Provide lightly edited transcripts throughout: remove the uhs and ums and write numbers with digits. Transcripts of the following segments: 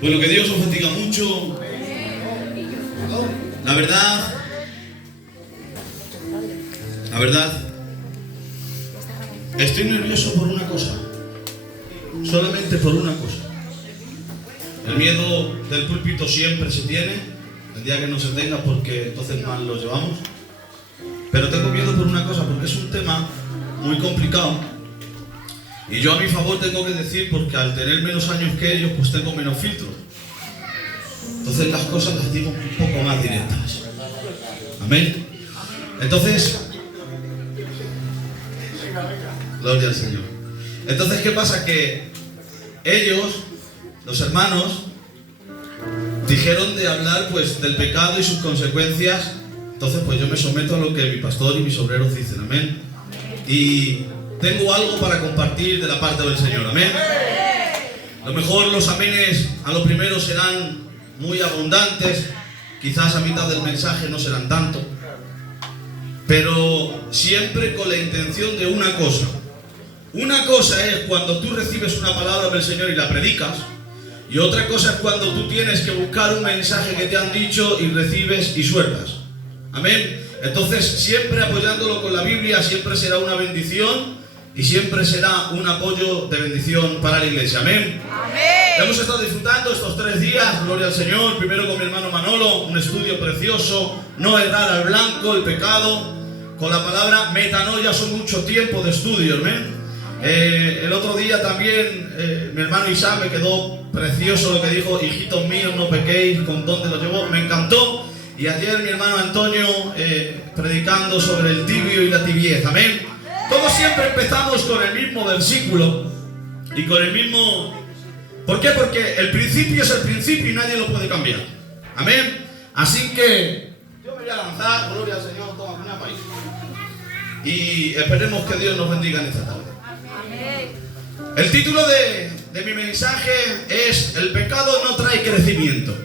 Bueno, que Dios os bendiga mucho. La verdad, estoy nervioso por una cosa. Solamente por una cosa. El miedo del púlpito siempre se tiene. El día que no se tenga, porque entonces mal lo llevamos. Pero tengo miedo por una cosa, porque es un tema muy complicado. Y yo a mi favor tengo que decir, porque al tener menos años que ellos, pues tengo menos filtros. Entonces las cosas las digo un poco más directas. Amén. Entonces, gloria al Señor. Entonces, ¿qué pasa? Que ellos, los hermanos, dijeron de hablar pues del pecado y sus consecuencias. Entonces pues yo me someto a lo que mi pastor y mis obreros dicen. Amén. Y tengo algo para compartir de la parte del Señor. Amén. A lo mejor los amenes a lo primero serán muy abundantes. Quizás a mitad del mensaje no serán tanto. Pero siempre con la intención de una cosa. Una cosa es cuando tú recibes una palabra del Señor y la predicas. Y otra cosa es cuando tú tienes que buscar un mensaje que te han dicho y recibes y sueltas. Amén. Entonces siempre apoyándolo con la Biblia siempre será una bendición y siempre será un apoyo de bendición para la iglesia. Amén. Amén. Hemos estado disfrutando estos 3 días, gloria al Señor. Primero con mi hermano Manolo, un estudio precioso, no errar al blanco, el pecado. Con la palabra metanoia son mucho tiempo de estudio. Amén. El otro día también mi hermano Isaac me quedó precioso lo que dijo: hijitos míos, no pequéis. ¿Con dónde lo llevó? Me encantó. Y ayer mi hermano Antonio predicando sobre el tibio y la tibieza. Amén. Todos siempre empezamos con el mismo versículo y con el mismo... ¿Por qué? Porque el principio es el principio y nadie lo puede cambiar. Amén. Así que yo me voy a lanzar, gloria al Señor, toma una país. Y esperemos que Dios nos bendiga en esta tarde. El título de mi mensaje es: el pecado no trae crecimiento.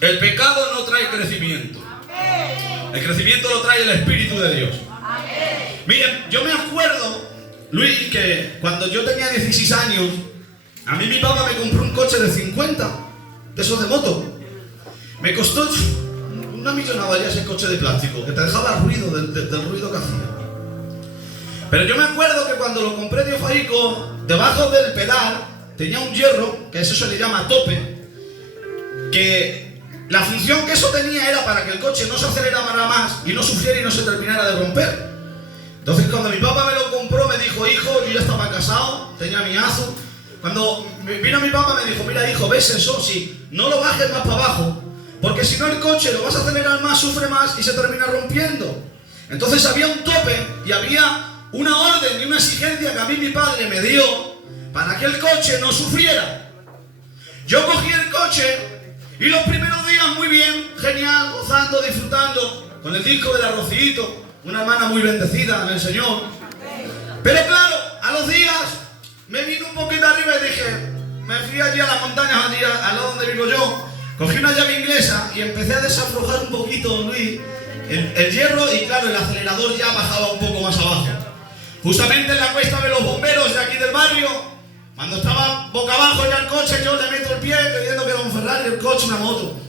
El pecado no trae crecimiento. El crecimiento lo trae el Espíritu de Dios. Miren, yo me acuerdo, Luis, que cuando yo tenía 16 años, a mí mi papá me compró un coche de 50, de esos de moto. Me costó una millonada ese coche de plástico, que te dejaba ruido del ruido que hacía. Pero yo me acuerdo que cuando lo compré de Faico, debajo del pedal tenía un hierro, que eso se le llama tope, que la función que eso tenía era para que el coche no se acelerara más y no sufriera y no se terminara de romper. Entonces cuando mi papá me lo compró me dijo: hijo, yo ya estaba casado, tenía mi azu. Cuando vino mi papá me dijo: mira hijo, ¿ves eso? Sí, no lo bajes más para abajo, porque si no el coche lo vas a acelerar más, sufre más y se termina rompiendo. Entonces había un tope y había una orden y una exigencia que a mí mi padre me dio para que el coche no sufriera. Yo cogí el coche y los primeros días muy bien, genial, gozando, disfrutando con el disco del Arrocito, una hermana muy bendecida en el Señor. Pero claro, a los días me vino un poquito arriba y dije, me fui allí a las montañas, allí al lado donde vivo yo, cogí una llave inglesa y empecé a desaflojar un poquito, Luis, el hierro, y claro, el acelerador ya bajaba un poco más abajo. Justamente en la cuesta de los bomberos de aquí del barrio, cuando estaba boca abajo ya el coche, yo le meto el pie creyendo que era un Ferrari, el coche una moto.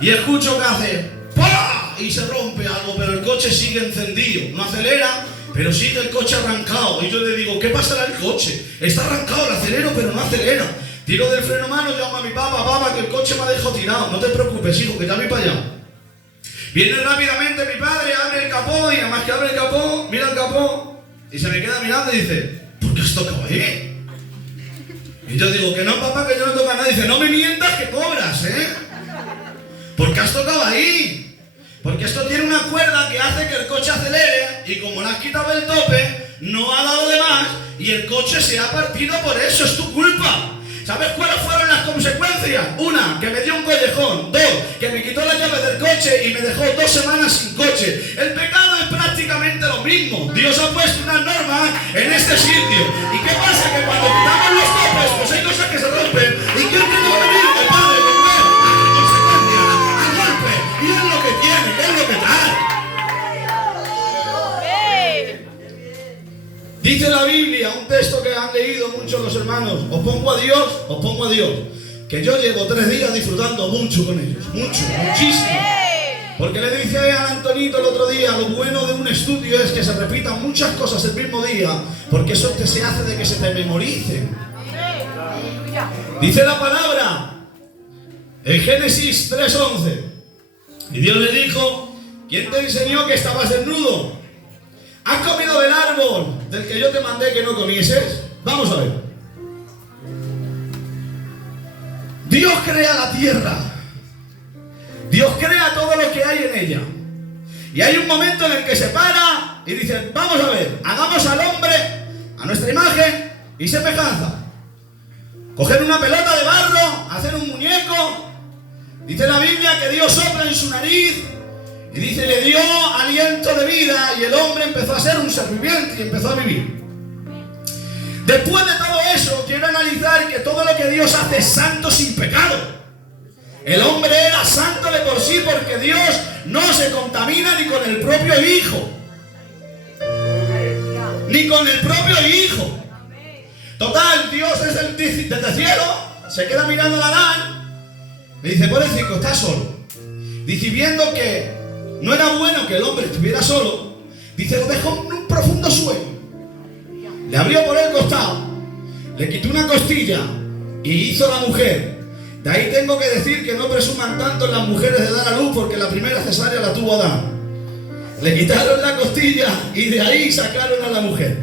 Y escucho que hace ¡pah! Y se rompe algo, pero el coche sigue encendido. No acelera, pero sigue el coche arrancado. Y yo le digo: ¿qué pasará el coche? Está arrancado, el acelero, pero no acelera. Tiro del freno mano, llamo a mi papá, que el coche me ha dejado tirado. No te preocupes, hijo, que ya voy para allá. Viene rápidamente mi padre, abre el capó, y nada más que abre el capó, mira el capó, y se me queda mirando y dice: ¿por qué has tocado ahí? Y yo digo: que no, papá, que yo no toco nada. Dice: no me mientas que cobras, ¿por qué has tocado ahí? Porque esto tiene una cuerda que hace que el coche acelere, y como le has quitado el tope, no ha dado de más, y el coche se ha partido por eso. Es tu culpa. ¿Sabes cuáles fueron las consecuencias? Una, que me dio un collejón. 2, que me quitó la llave del coche y me dejó 2 semanas sin coche. El pecado es prácticamente lo mismo. Dios ha puesto unas normas en este sitio. ¿Y qué pasa? Que cuando quitamos los topes, pues hay cosas que se rompen. ¿Y qué tiene que venir el padre con él? A consecuencia, al golpe. Y es lo que tiene, es lo que trae. Dice la Biblia, un texto que han leído muchos los hermanos, os pongo a Dios, que yo llevo 3 días disfrutando mucho con ellos, muchísimo. Porque le dice a Antonito el otro día, lo bueno de un estudio es que se repitan muchas cosas el mismo día, porque eso se hace de que se te memoricen. Dice la palabra en Génesis 3:11, y Dios le dijo, ¿quién te enseñó que estabas desnudo? ¿Has comido del árbol del que yo te mandé que no comieses? Vamos a ver. Dios crea la tierra. Dios crea todo lo que hay en ella. Y hay un momento en el que se para y dice, vamos a ver, hagamos al hombre a nuestra imagen y semejanza. Coger una pelota de barro, hacer un muñeco. Dice la Biblia que Dios sopla en su nariz y dice, le dio aliento de vida y el hombre empezó a ser un ser viviente y empezó a vivir. Después de todo eso, quiero analizar que todo lo que Dios hace es santo sin pecado. El hombre era santo de por sí porque Dios no se contamina ni con el propio Hijo. Ni con el propio Hijo. Total, Dios desde el cielo se queda mirando a Adán. Le dice, pobrecito, está solo. Dice, viendo que no era bueno que el hombre estuviera solo, dice, lo dejó en un profundo sueño. Le abrió por el costado, le quitó una costilla y hizo la mujer. De ahí tengo que decir que no presuman tanto las mujeres de dar a luz, porque la primera cesárea la tuvo Adán. Le quitaron la costilla y de ahí sacaron a la mujer.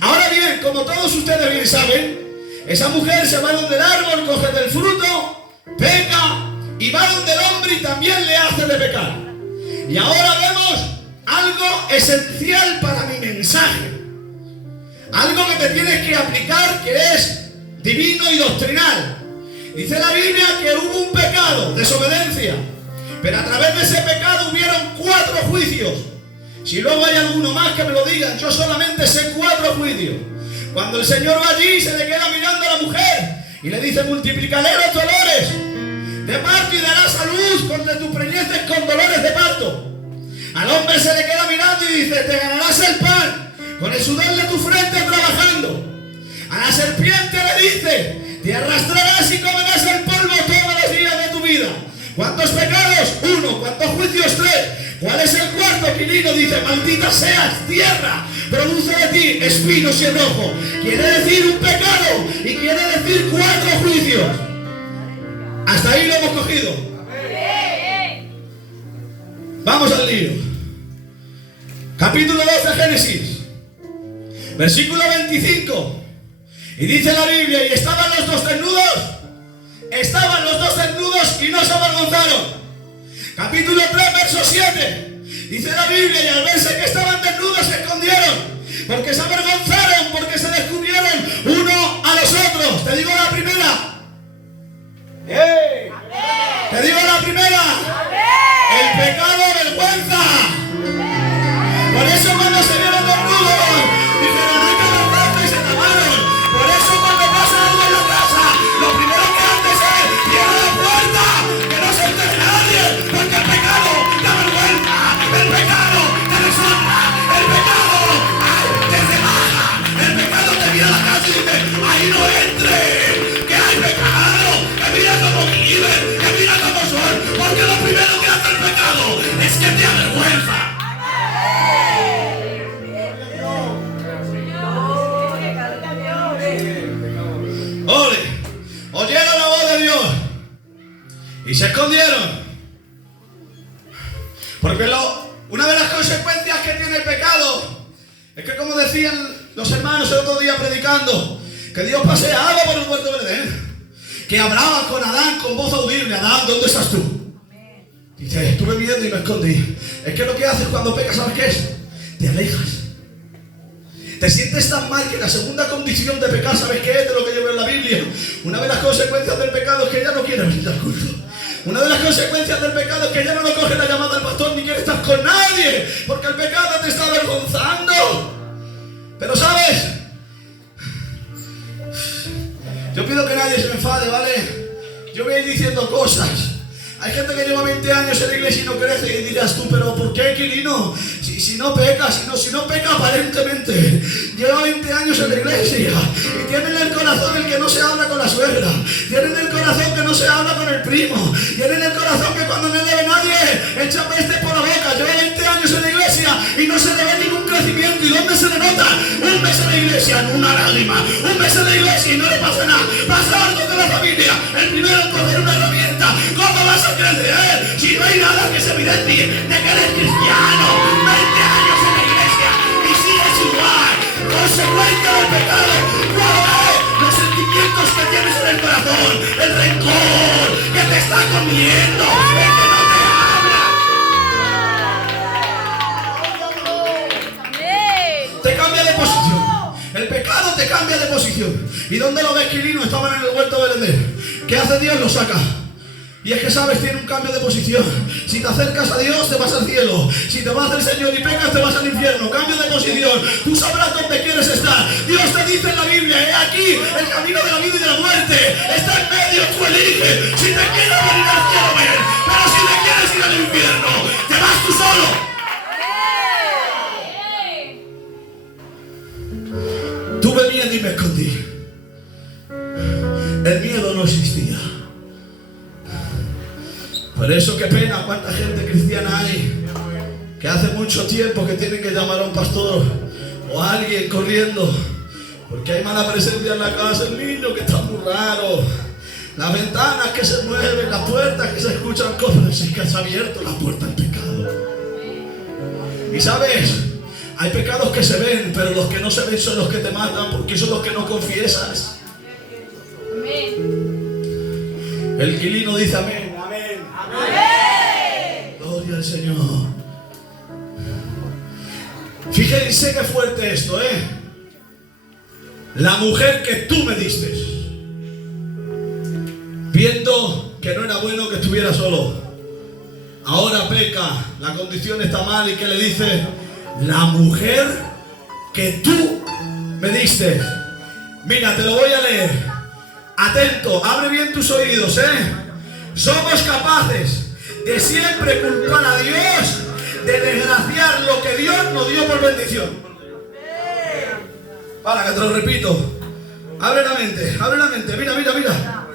Ahora bien, como todos ustedes bien saben, esa mujer se va donde el árbol, coge del fruto, peca y va donde el hombre y también le hace de pecar. Y ahora vemos algo esencial para mi mensaje. Algo que te tienes que aplicar, que es divino y doctrinal. Dice la Biblia que hubo un pecado, desobediencia, pero a través de ese pecado hubieron 4 juicios. Si luego hay alguno más que me lo digan, yo solamente sé 4 juicios. Cuando el Señor va allí, se le queda mirando a la mujer y le dice, multiplicaré los dolores de parto y darás a luz cuando tú preñeces con dolores de parto. Al hombre se le queda mirando y dice, te ganarás el pan con el sudor de tu frente trabajando. A la serpiente le dice, te arrastrarás y comerás el polvo todos los días de tu vida. ¿Cuántos pecados? 1. ¿Cuántos juicios? 3. ¿Cuál es el cuarto? Quirino dice, maldita seas, tierra, produce de ti espinos y enojo. Quiere decir un pecado y quiere decir 4 juicios. Hasta ahí lo hemos cogido. Vamos al lío. Capítulo 2 de Génesis, versículo 25. Y dice la Biblia, y estaban los dos desnudos y no se avergonzaron. Capítulo 3, verso 7. Dice la Biblia, y al verse que estaban desnudos se escondieron, porque se avergonzaron, porque se descubrieron uno a los otros. Te digo la primera. ¡Hey! Te digo la primera. El pecado vergüenza. Por eso cuando se vieron desnudos, dijeron, hay que vergüenza, y se taparon. Por eso cuando pasa algo en la casa, lo primero que haces es cierra la puerta, que no se entere nadie, porque el pecado da vergüenza, el pecado te deshonra, el pecado te rebaja, el pecado te mira a la casa y dice, ahí no entre, que hay pecado, que mira cómo viven, que mira cómo son, porque lo primero que hace el pecado es que te avergüenza. ¡Ole! Oyeron la voz de Dios y se escondieron. Porque una de las consecuencias que tiene el pecado es que, como decían los hermanos el otro día predicando, que Dios paseaba por el huerto de Edén, que hablaba con Adán con voz audible. Adán, ¿dónde estás tú? Dice, estuve viendo y me escondí. Es que lo que haces cuando pecas, ¿sabes qué es? Te alejas. Te sientes tan mal que la segunda condición de pecar, ¿sabes qué es? De lo que yo veo en la Biblia. Una de las consecuencias del pecado es que ya no quieres venir al culto. Una de las consecuencias del pecado es que ya no lo coge la llamada del pastor ni quieres estar con nadie, porque el pecado te está avergonzando. Pero ¿sabes? Yo pido que nadie se me enfade, ¿vale? Yo voy a ir diciendo cosas. Hay gente que lleva 20 años en la iglesia y no crece. Y dirás tú, pero ¿por qué, Quirino? Si no peca, si no peca aparentemente. Lleva 20 años en la iglesia y tiene en el corazón el que no se habla con la suegra. Tiene en el corazón que no se habla con el primo. Tiene en el corazón que cuando no le ve nadie echa peste por la boca. Lleva 20 años en la iglesia y no se le ve ningún crecimiento. ¿Y dónde se le nota? Un mes en la iglesia, en una lágrima. Un mes en la iglesia y no le pasa nada. Pasa algo con la familia. El primero en coger una herramienta. ¿Cómo vas a crecer si no hay nada que se evidencie de que eres cristiano? 20 años en la iglesia y sigues igual. Consecuencia del pecado. ¿Cuál es? Los sentimientos que tienes en el corazón. El rencor que te está comiendo. El que no te habla. Te cambia de posición. El pecado te cambia de posición. ¿Y dónde lo ves, Quirino? Estaban en el huerto de Edén. ¿Qué hace Dios? Lo saca. Y es que sabes, tiene un cambio de posición. Si te acercas a Dios, te vas al cielo. Si te vas al Señor y pecas, te vas al infierno. Cambio de posición. Tú sabrás dónde quieres estar. Dios te dice en la Biblia: he aquí el camino de la vida y de la muerte. Está en medio, tú eliges. Si te quieres venir al cielo, ven. Pero si te quieres ir al infierno, te vas tú solo. Tuve miedo y me escondí. El miedo no existía. Por eso, qué pena, cuánta gente cristiana hay que hace mucho tiempo que tienen que llamar a un pastor o a alguien corriendo porque hay mala presencia en la casa. El niño que está muy raro, las ventanas que se mueven, las puertas que se escuchan cosas. Sí que se ha abierto la puerta al pecado. Y sabes, hay pecados que se ven, pero los que no se ven son los que te matan, porque son los que no confiesas. El Quilino dice amén. Gloria al Señor. Fíjense qué fuerte esto, La mujer que tú me diste, viendo que no era bueno que estuviera solo, ahora peca, la condición está mal. ¿Y qué le dice? La mujer que tú me diste. Mira, te lo voy a leer. Atento, abre bien tus oídos, Somos capaces de siempre culpar a Dios, de desgraciar lo que Dios nos dio por bendición. Para que te lo repito. Abre la mente, mira.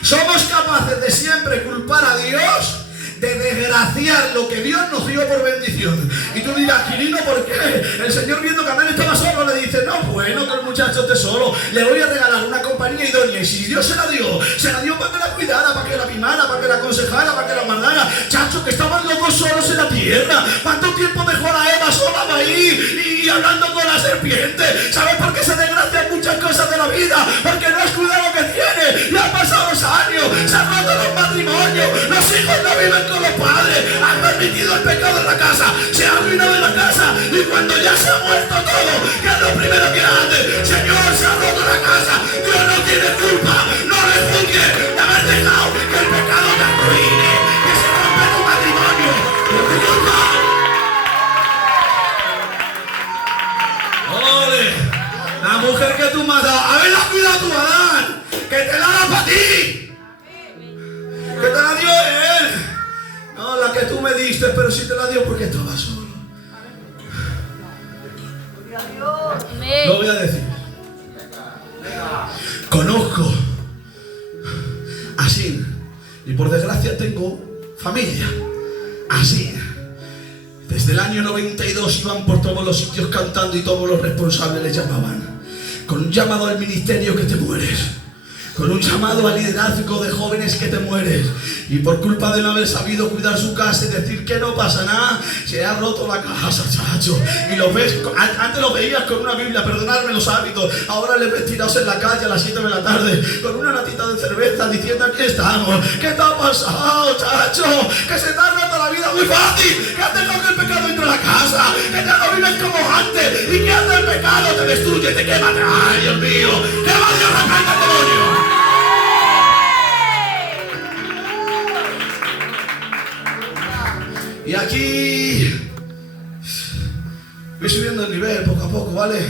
Somos capaces de siempre culpar a Dios, de desgraciar lo que Dios nos dio por bendición. Y tú dirás: Quirino, ¿por qué? El Señor, viendo que Amén estaba solo, le dice: no, bueno, que el muchacho esté solo, le voy a regalar una compañía idónea. Y si Dios se la dio para que la cuidara, para que la mimara, para que la aconsejara, para que la mandara. Chacho, que estaban los dos solos en la tierra. ¿Cuánto tiempo dejó a Eva sola ahí y hablando con la serpiente? ¿Sabes por qué se desgracian muchas cosas de la vida? Porque no has cuidado lo que tiene. Ya han pasado los años, se han roto los matrimonios, los hijos no viven con los padres, han permitido el pecado en la casa, se ha arruinado en la casa. Y cuando ya se ha muerto todo, ¿qué es lo primero que hace? Señor, se ha roto la casa. Dios no tiene culpa. No le juzgues de haber dejado que el pecado te arruine, que se rompe tu matrimonio. No te culpa. ¡Ole! La mujer que tú me has dado, haberla cuidado tú, Adán, que te la da para ti, que te la dio él. No, la que tú me diste, pero sí te la dio porque estaba solo. Lo voy a decir. Conozco así, y por desgracia tengo familia así. Desde el año 92 iban por todos los sitios cantando y todos los responsables les llamaban. Con un llamado al ministerio que te mueres. Con un llamado al liderazgo de jóvenes que te mueres. Y por culpa de no haber sabido cuidar su casa y decir que no pasa nada, se ha roto la casa, chacho. Y lo ves, antes lo veías con una Biblia, perdonadme los hábitos. Ahora les ves tirados en la calle a las 7 de la tarde, con una latita de cerveza diciendo: aquí estamos. ¿Qué te ha pasado, chacho? Que se te ha roto la vida muy fácil. Que has dejado que el pecado entre a la casa. Que ya no vives como antes. Y que hace el pecado, te destruye, te quema. ¡Ay, Dios mío! ¡Que va Dios a caer al demonio! Y aquí voy subiendo el nivel poco a poco, ¿vale?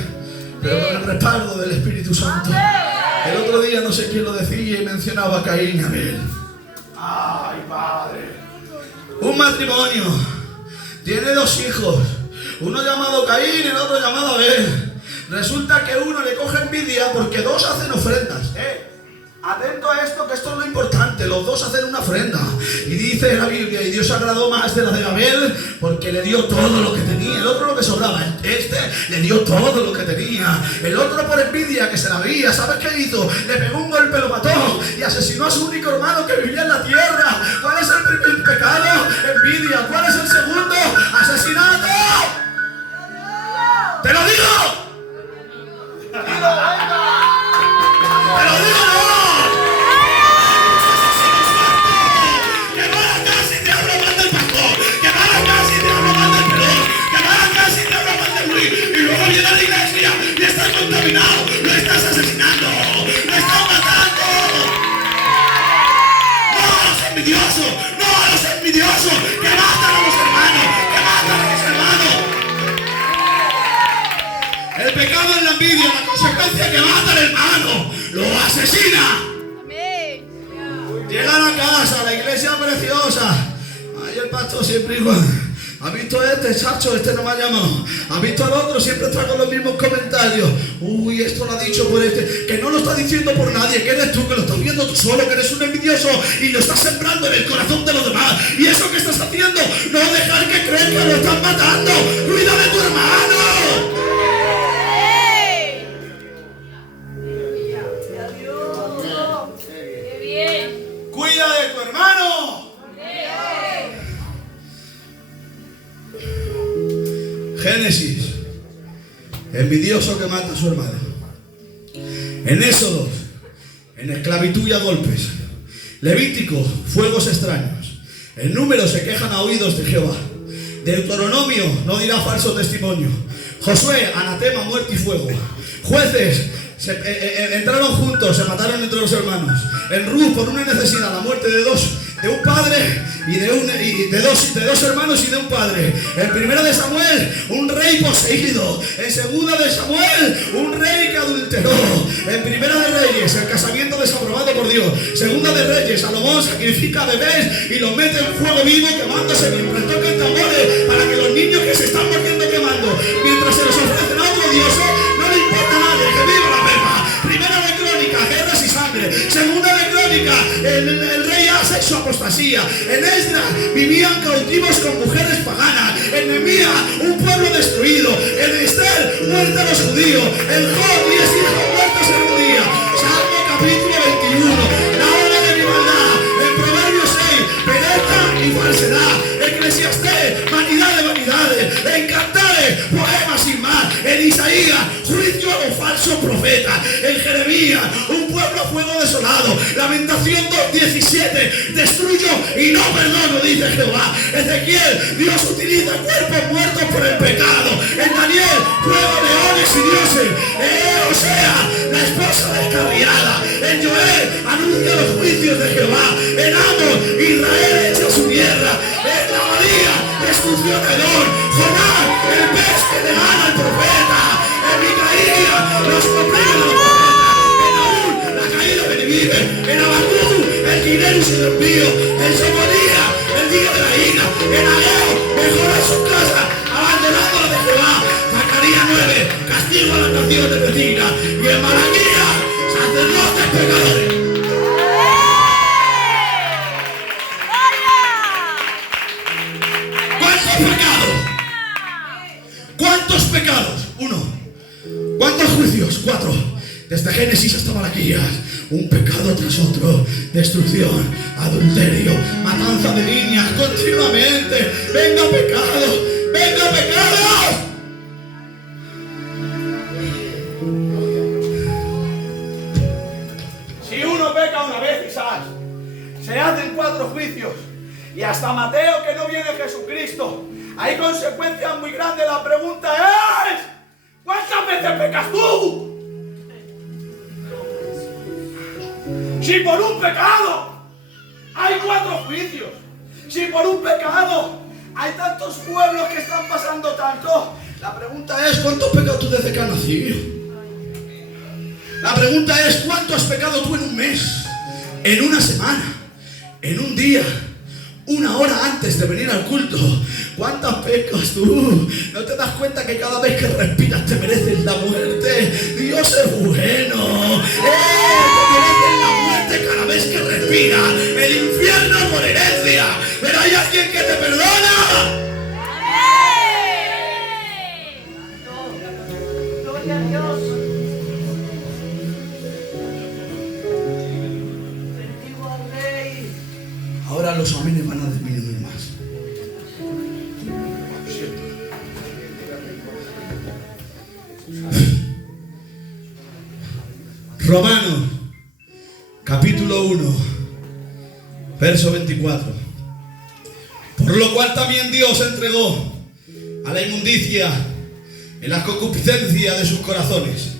Pero con el respaldo del Espíritu Santo. El otro día no sé quién lo decía y mencionaba a Caín y Abel. Ay, padre. Un matrimonio tiene 2 hijos, uno llamado Caín y el otro llamado Abel. Resulta que uno le coge envidia porque 2 hacen ofrendas. Atento a esto, que esto es lo importante. Los 2 hacen una ofrenda. Y dice la Biblia, y Dios agradó más de la de Abel porque le dio todo lo que tenía. El otro lo que sobraba. Este le dio todo lo que tenía. El otro por envidia, que se la veía, ¿sabes qué hizo? Le pegó un golpe, lo mató y asesinó a su único hermano que vivía en la tierra. ¿Cuál es el primer pecado? Envidia. ¿Cuál es el segundo? Asesinato. ¡Te lo digo! ¡Te lo digo! Contaminado, lo estás asesinando, lo estás matando. No a los envidiosos, no a los envidiosos, que matan a los hermanos, que matan a los hermanos. El pecado es la envidia, la consecuencia que mata al hermano, lo asesina. Llegan a casa, la iglesia preciosa. Ay, el pastor siempre igual. ¿Ha visto este, chacho? Este no me ha llamado. ¿Ha visto al otro? Siempre está con los mismos comentarios. Uy, esto lo ha dicho por este. Que no lo está diciendo por nadie. Que eres tú, que lo estás viendo tú solo, que eres un envidioso y lo estás sembrando en el corazón de los demás. Y eso que estás haciendo, no dejar que crean que lo están matando. ¡Cuida de tu hermano! ¡Cuida de tu hermano! Génesis, envidioso que mata a su hermano. En Éxodo, en esclavitud y a golpes. Levítico, fuegos extraños. En Números se quejan a oídos de Jehová. Deuteronomio, no dirá falso testimonio. Josué, anatema, muerte y fuego. Jueces, entraron juntos, se mataron entre los hermanos. En Ruth, por una necesidad, la muerte de un padre y de dos hermanos y de un padre. En Primera de Samuel, un rey poseído. En Segunda de Samuel, un rey que adulteró. En Primera de Reyes, el casamiento desaprobado por Dios. Segunda de Reyes, Salomón sacrifica bebés y los mete en fuego vivo quemándose mientras tocan tambores para que los niños que se están muriendo quemando, mientras se les ofrecen a otros dioses, no le importa a nadie, que viva la pepa. Primera de Crónica, guerras y sangre. Segunda de Crónica, el rey hace su apostasía. En Esdras vivían cautivos con mujeres paganas. En Nehemías, un pueblo destruido. En Esther, muerte a los judíos. En Job, 10 hijos muertos en un día. Salmo capítulo 21, la hora de rivalidad. En Proverbios 6, pereza y falsedad. Eclesiastés, vanidad de vanidades. En Cantares, poemas sin más. En Isaías, juicio a los falsos profetas. En Jeremías, un pueblo a fuego desolado. Lamentación 2:17, destruyo y no perdono, dice Jehová. Ezequiel, Dios utiliza cuerpos muertos por el pecado. En Daniel, fuego, leones y dioses. Osea, la esposa descarriada. En Joel, anuncia los juicios de Jehová. En Amos, Israel echa su tierra. En Zacarías, destrucción de Edom. Jonás, el pez que le gana al profeta. En Micaías, los oprime los profetas. En Aún, la caída de Nínive. En Habacuc, el dinero y su envío. En Sofonía, el día de la ira. En Ageo, mejora su casa, abandonando la de Jehová. Zacarías 9, castigo a las naciones vecinas. Y en Malaquías, sacerdotes pecadores. ¿Cuántos pecados? ¿Cuántos pecados? 1. ¿Cuántos juicios? 4. Desde Génesis hasta Malaquías, un pecado tras otro, destrucción, adulterio, matanza de niñas continuamente. ¡Venga pecado! ¡Venga pecado! Si uno peca una vez, quizás, se hacen 4 juicios. Y hasta Mateo, que no viene Jesucristo, hay consecuencias muy grandes. La pregunta es, ¿cuántas veces pecas tú? Si por un pecado hay 4 juicios, si por un pecado hay tantos pueblos que están pasando tanto, la pregunta es, ¿cuánto has pecado tú desde que has nacido? La pregunta es, ¿cuánto has pecado tú en un mes? En una semana, en un día, 1 hora antes de venir al culto. ¿Cuántas pecas tú? ¿No te das cuenta que cada vez que respiras te mereces la muerte? Dios es bueno. Te mereces la muerte cada vez que respiras. El infierno por herencia. Pero hay alguien que te perdona. Gloria a Dios. Bendigo al Rey. Ahora los amenes van a disminuir más. Romanos, capítulo 1, verso 24. Por lo cual también Dios entregó a la inmundicia en la concupiscencia de sus corazones.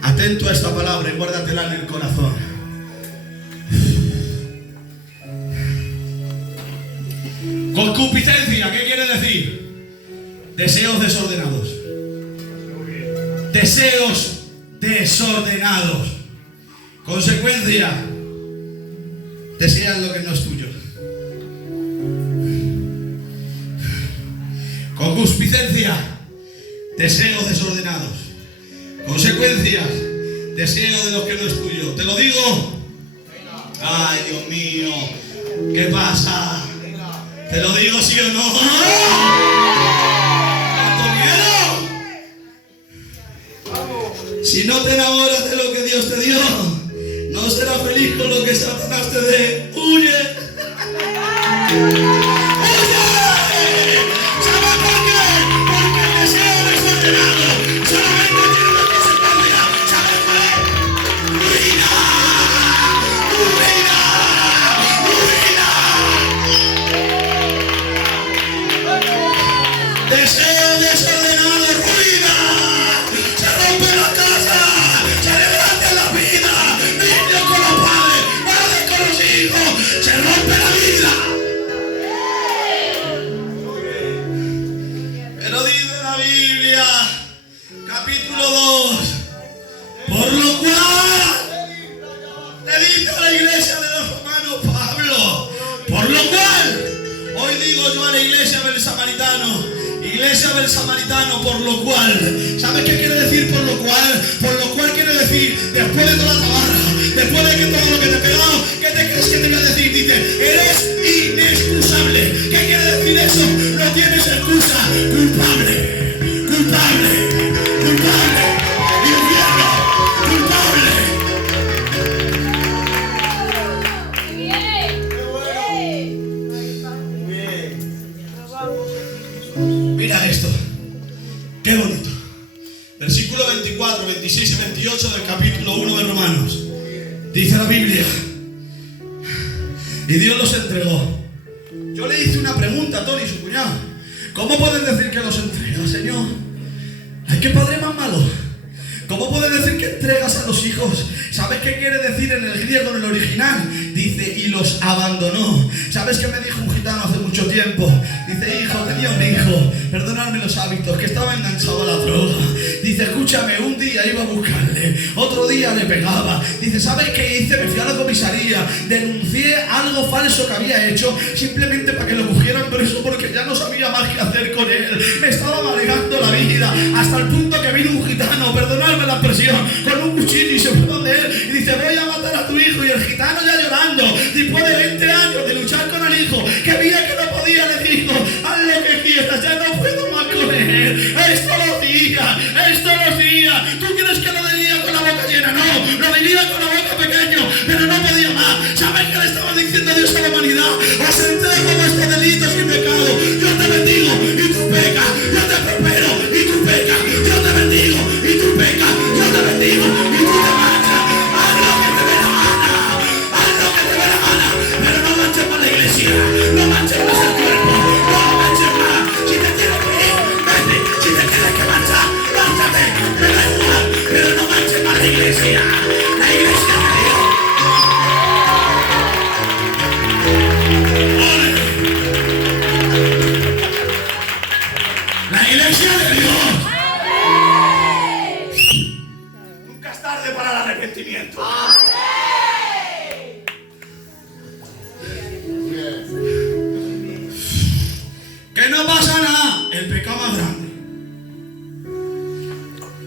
Atento a esta palabra y guárdatela en el corazón. Concupiscencia, ¿qué quiere decir? Deseos desordenados. Deseos desordenados. Consecuencia, deseas lo que no es tuyo. Concupiscencia, deseos desordenados. Consecuencias, deseo de lo que no es tuyo. ¿Te lo digo? Ay, Dios mío, ¿qué pasa? ¿Te lo digo sí o no? ¿Cuánto miedo? Si no te enamoras de lo que Dios te dio, no serás feliz con lo que Satanás te dé. ¡Huye! ¡Huye! ¿Sabes por qué? Porque el deseo desordenado solamente tiene una consecuencia. ¿Sabes cuál es? ¡Ruina! ¡Ruina! ¡Ruina! Deseo desordenado, ruina. Se rompe la casa, se levanta la vida, niños con los padres, padres con los hijos, se rompe la vida. Pero dice la Biblia, capítulo 2, por lo cual le dice a la iglesia de los romanos Pablo, por lo cual, hoy digo yo a la iglesia del samaritano, iglesia del samaritano, por lo cual. ¿Sabes qué quiere decir por lo cual? Por lo cual quiere decir, después de toda la tabarra, después de que todo lo que te he pegado, ¿qué te crees que te voy a decir? Dice, eres inexcusable. ¿Qué quiere decir eso? No tienes excusa. Culpable, culpable, culpable, infierno, culpable. Mira esto, qué bonito. Versículo 24, 26 y 28 del capítulo 1 de Romanos. Dice la Biblia, y Dios los entregó. Yo le hice una pregunta a Tony, su cuñado. ¿Cómo pueden decir que los entrega, Señor? Ay, qué padre más malo. ¿Cómo puedes decir que entregas a los hijos? ¿Sabes qué quiere decir en el griego, en el original? Dice, y los abandonó. ¿Sabes qué me dijo un gitano hace mucho tiempo? Dice, hijo, tenía un hijo, perdonadme los hábitos, que estaba enganchado a la droga. Dice, escúchame, un día iba a buscarle, otro día le pegaba. Dice, ¿sabes qué hice? Me fui a la comisaría, denuncié algo falso que había hecho, simplemente para que lo cogieran preso, porque ya no sabía más qué hacer con él. Me estaba amargando la vida, hasta el punto que vino un gitano, perdonadme la expresión, con un cuchillo y se fue donde él y dice, voy a matar a tu hijo. Y el gitano ya llorando, después de 20 años de luchar con el hijo, que veía que no podía, le dijo, haz lo que quieras, ya no puedo más con él. Esto lo hacía. ¿Tú crees que lo diría con la boca llena? No, lo diría con la boca pequeño, pero no podía más. ¿Sabes qué le estaba diciendo Dios a la humanidad? Os entrego vuestros delitos y pecados. Yo te bendigo y tú pecas. Yo te prospero y tú pecas. Yo te bendigo y tú pecas. Yo te bendigo y tú te marchas. Haz lo que te dé la gana. Haz lo que te dé la gana. Pero no manches por la iglesia. No manches por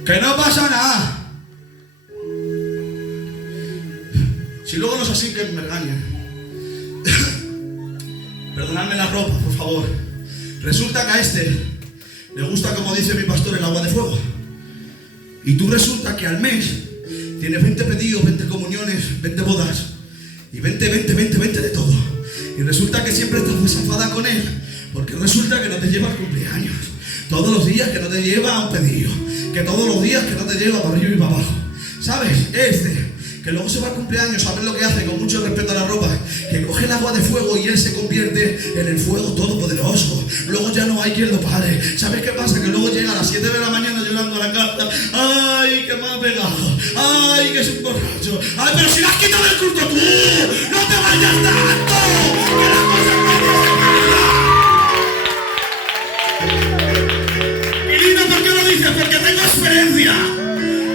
Que no pasa nada. Si luego no es así, que me regañen. Perdonadme la ropa, por favor. Resulta que a este le gusta, como dice mi pastor, el agua de fuego. Y tú resulta que al mes tienes 20 pedidos, 20 comuniones, 20 bodas. Y 20 de todo. Y resulta que siempre estás desenfadada con él. Porque resulta que no te lleva al cumpleaños. Todos los días que no te lleva a un pedido. Que todos los días que no te lleva para arriba y para abajo. ¿Sabes? Que luego se va al cumpleaños, ¿sabes lo que hace? Con mucho respeto a la ropa, que coge el agua de fuego y él se convierte en el fuego todopoderoso. Luego ya no hay quien lo pare. ¿Sabes qué pasa? Que luego llega a las 7 de la mañana llorando a la casa. ¡Ay, que me ha pegado! ¡Ay, que es un borracho! ¡Ay, pero si le has quitado el culto tú! ¡No te vayas tanto! ¡Que las cosas me Quilino, ¿por qué lo dices? Porque tengo experiencia.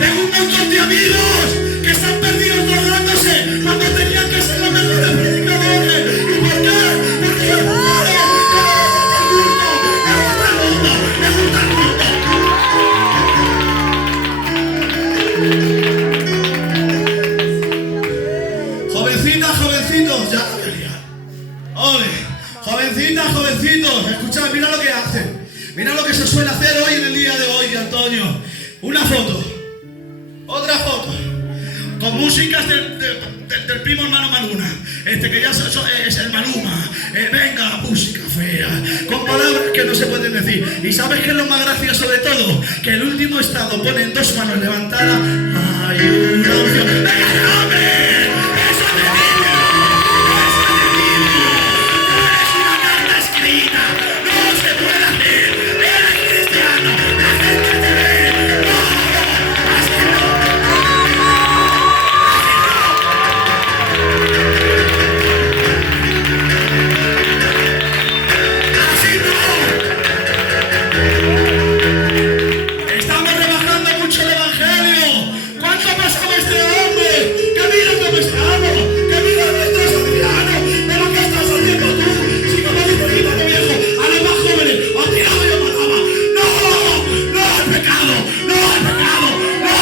Tengo un montón de amigos que están perdidos drogándose cuando tenían que ser los mejores predicadores. ¿Y por qué? Porque yo no pare. Me gusta el mundo. Jovencitas, jovencitos, ya la voy a liar. Ole, jovencitas, jovencitos, escuchad, mira lo que hacen. Mira lo que se suele hacer hoy en el día de hoy, Antonio. Una foto. Otra foto, con músicas del primo hermano Maluma, que ya es el Maluma, venga, música fea, con palabras que no se pueden decir. ¿Y sabes qué es lo más gracioso de todo? Que el último estado ponen dos manos levantadas, hay una opción, ¡venga, hombre! ¡Eso de niño! ¡Eso de niño! ¡No eres una carta escrita! ¡No se puede hacer! ¡Eres cristiano! ¡La gente te ve! ¡No! ¡Así no! Estamos rebajando mucho el evangelio. ¿Cuánto ha pasado este hombre? Que mira cómo estamos, que mira nuestros ancianos. Pero ¿qué estás haciendo tú? Si como dice el gitano viejo, a los más jóvenes os tiraba y os mataba. ¡No! ¡No al pecado! ¡No al pecado! ¡No!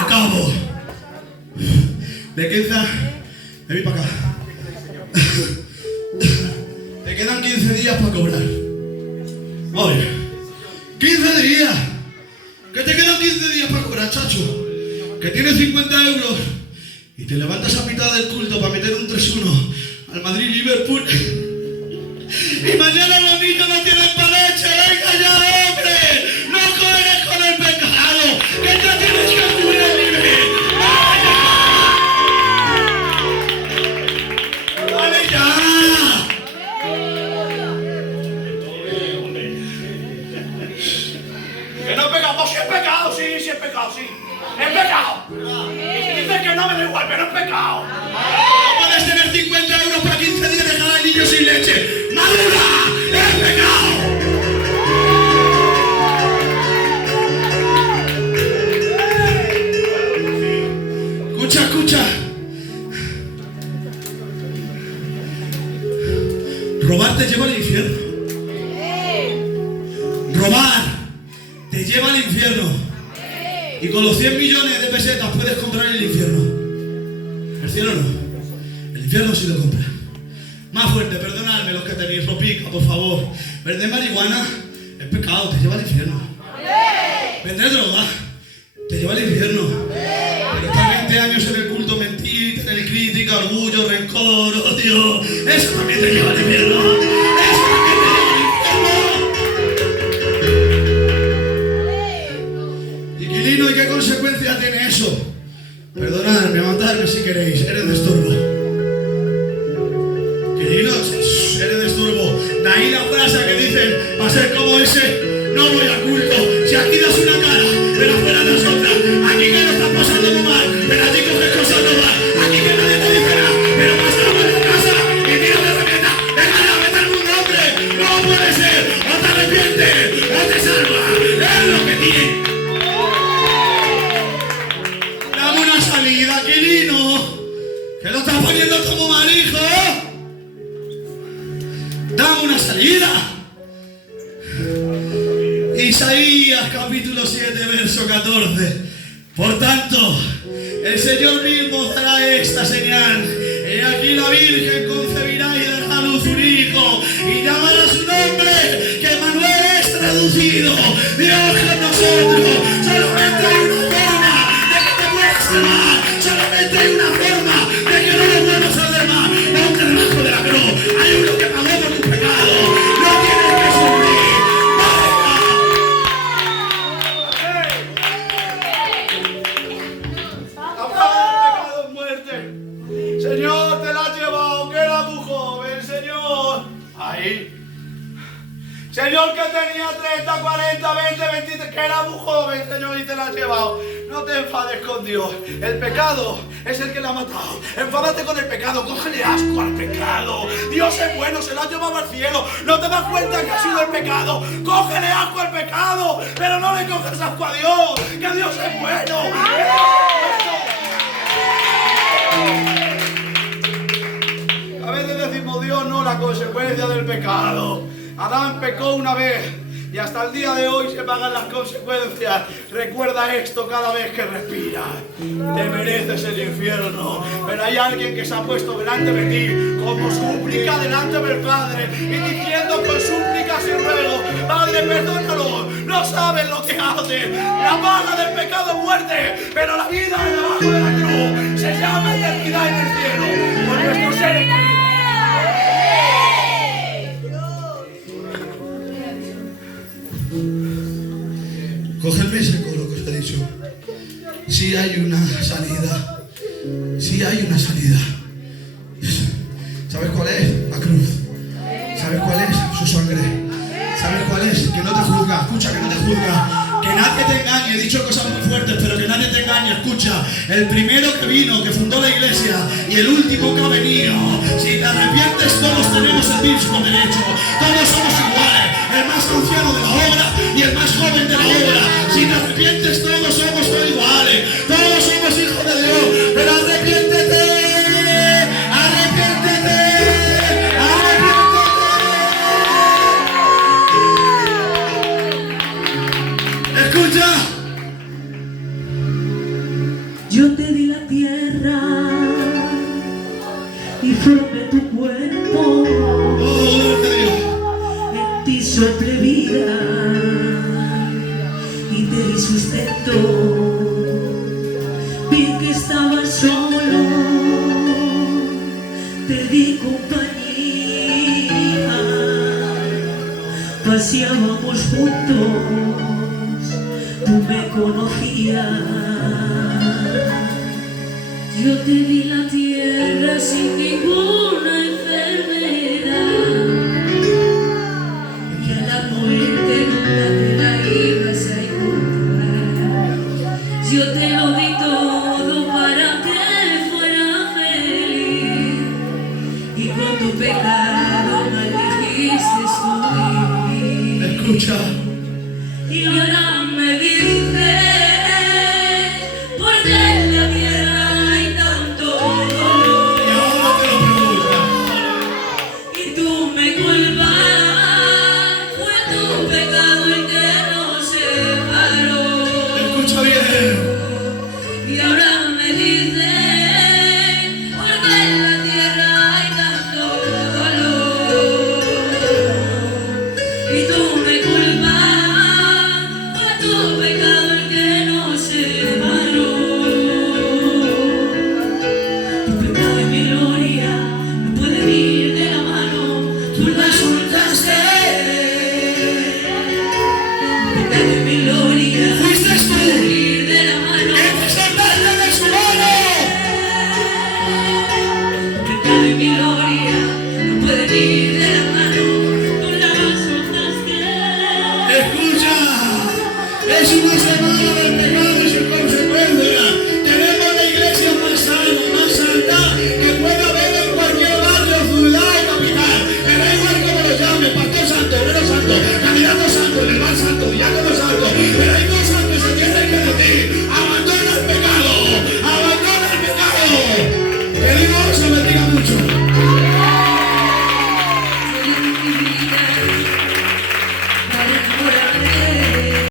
Acabo. ¿De qué edad? Me voy para acá. Te quedan 15 días para cobrar. Oye, 15 días. ¿Qué te quedan 15 días para cobrar, chacho? Que tienes 50 euros y te levantas a mitad del culto para meter un 3-1 al Madrid-Liverpool. Y mañana los niños no tienen pa' leche. ¡Venga ya, hombre! ¡No coeres con el pecado! ¡Que ya tienes que subir el nivel! ¡Vale ya! Que no he pecado. ¡Oh, sí he pecado! Sí, sí he pecado, sí. ¡He pecado! Y si dices que no, me da igual, pero he pecado. No puedes tener 50 euros para 15 días de dejar al niño sin leche. ¡Madura! ¡He pecado! Escucha. Robar te lleva al infierno. Robar te lleva al infierno. Y con los 100 millones de pesetas puedes comprar el infierno. El cielo no. El infierno sí lo compra. Más fuerte, perdonadme los que tenéis ropica, por favor. Vender marihuana es pecado, te lleva al infierno. Vender droga te lleva al infierno. Pero estar 20 años en el culto, mentir, tener crítica, orgullo, rencor, odio, eso también te lleva al infierno. Eso también te lleva al infierno. Y Quilino, ¿y qué consecuencia tiene eso? Perdonadme, matadme si queréis, eres de estorbo. Quilino, eres de estorbo. De ahí la frase que dicen, para ser como ese, no voy a culto. Si aquí das una cara, pero afuera das otra. Aquí que no estás pasando muy mal, pero allí coges cosas nuevas. Aquí que nadie te dice nada, pero pasa algo en tu casa y tira de repente. Venga ya, vete al mundo, hombre. No puede ser. O te arrepientes, o te salva. Es lo que tiene. Dame una salida, Quilino. poniendo como mal hijo. Dame una salida. Isaías capítulo 7, verso 14. Por tanto, el Señor mismo dará esta señal. He aquí la Virgen concebirá y dará a luz un hijo, y llamará su nombre, que Manuel es traducido, Dios con nosotros. Solamente hay una forma de que te puedas salvar. Solamente hay una forma de que no lo vuelvas a ver más. Ponte debajo de la cruz. Hay uno que pagó por tu pecado. No tienes que sufrir. Señor, te la has llevado, que era tu joven, Señor. Ahí. Señor, que tenía 30, 40, 20, 23, que era muy joven, Señor, y te la has llevado. No te enfades con Dios. El pecado es el que la ha matado. Enfádate con el pecado, cógele asco al pecado. Dios es bueno, se lo ha llevado al cielo. No te das cuenta que ha sido el pecado. Cógele asco al pecado, pero no le cojas asco a Dios, que Dios es bueno. A veces decimos, Dios no, la consecuencia del pecado. Adán pecó una vez y hasta el día de hoy se pagan las consecuencias. Recuerda esto cada vez que respiras. Te mereces el infierno, pero hay alguien que se ha puesto delante de ti como súplica delante del Padre y diciendo con súplicas y ruegos: Padre, perdónalo, no saben lo que hacen. La paga del pecado es muerte, pero la vida debajo de la cruz se llama eternidad en el cielo con nuestro ser querido. Cogedme ese coro que os he dicho. Sí hay una salida. Sí hay una salida. ¿Sabes cuál es? La cruz. ¿Sabes cuál es? Su sangre. ¿Sabes cuál es? Que no te juzga. Escucha, que no te juzga. Que nadie te engañe. He dicho cosas muy fuertes, pero que nadie te engañe. Escucha. El primero que vino, que fundó la iglesia, y el último que ha venido. Si te arrepientes, todos tenemos el mismo derecho. Todos somos iguales. El más anciano de la obra y el más joven de la obra. Si te arrepientes, todos somos iguales. Todos somos hijos de Dios. Pero arrepiéntete. Arrepiéntete. Arrepiéntete. Escucha. Yo te di la tierra y formé tu cuerpo. Oh, Dios. En ti sople vida y te di sustento. Vi que estabas solo, te di compañía. Paseábamos juntos, tú me conocías. Yo te di la tierra sin ninguna enfermedad, y a la muerte nunca te la ibas a encontrar. Yo te lo di todo para que fuera feliz, y con tu pecado maldijiste vivir. Escucha. Y ahora me dices, porque en la tierra hay tanto dolor. Y ahora te lo pregunto. Y tú me culpas, fue tu pecado el que nos separó. Escucha bien. Y ahora me dices, porque en la tierra hay tanto dolor. Y tú me culpas, fue mucho.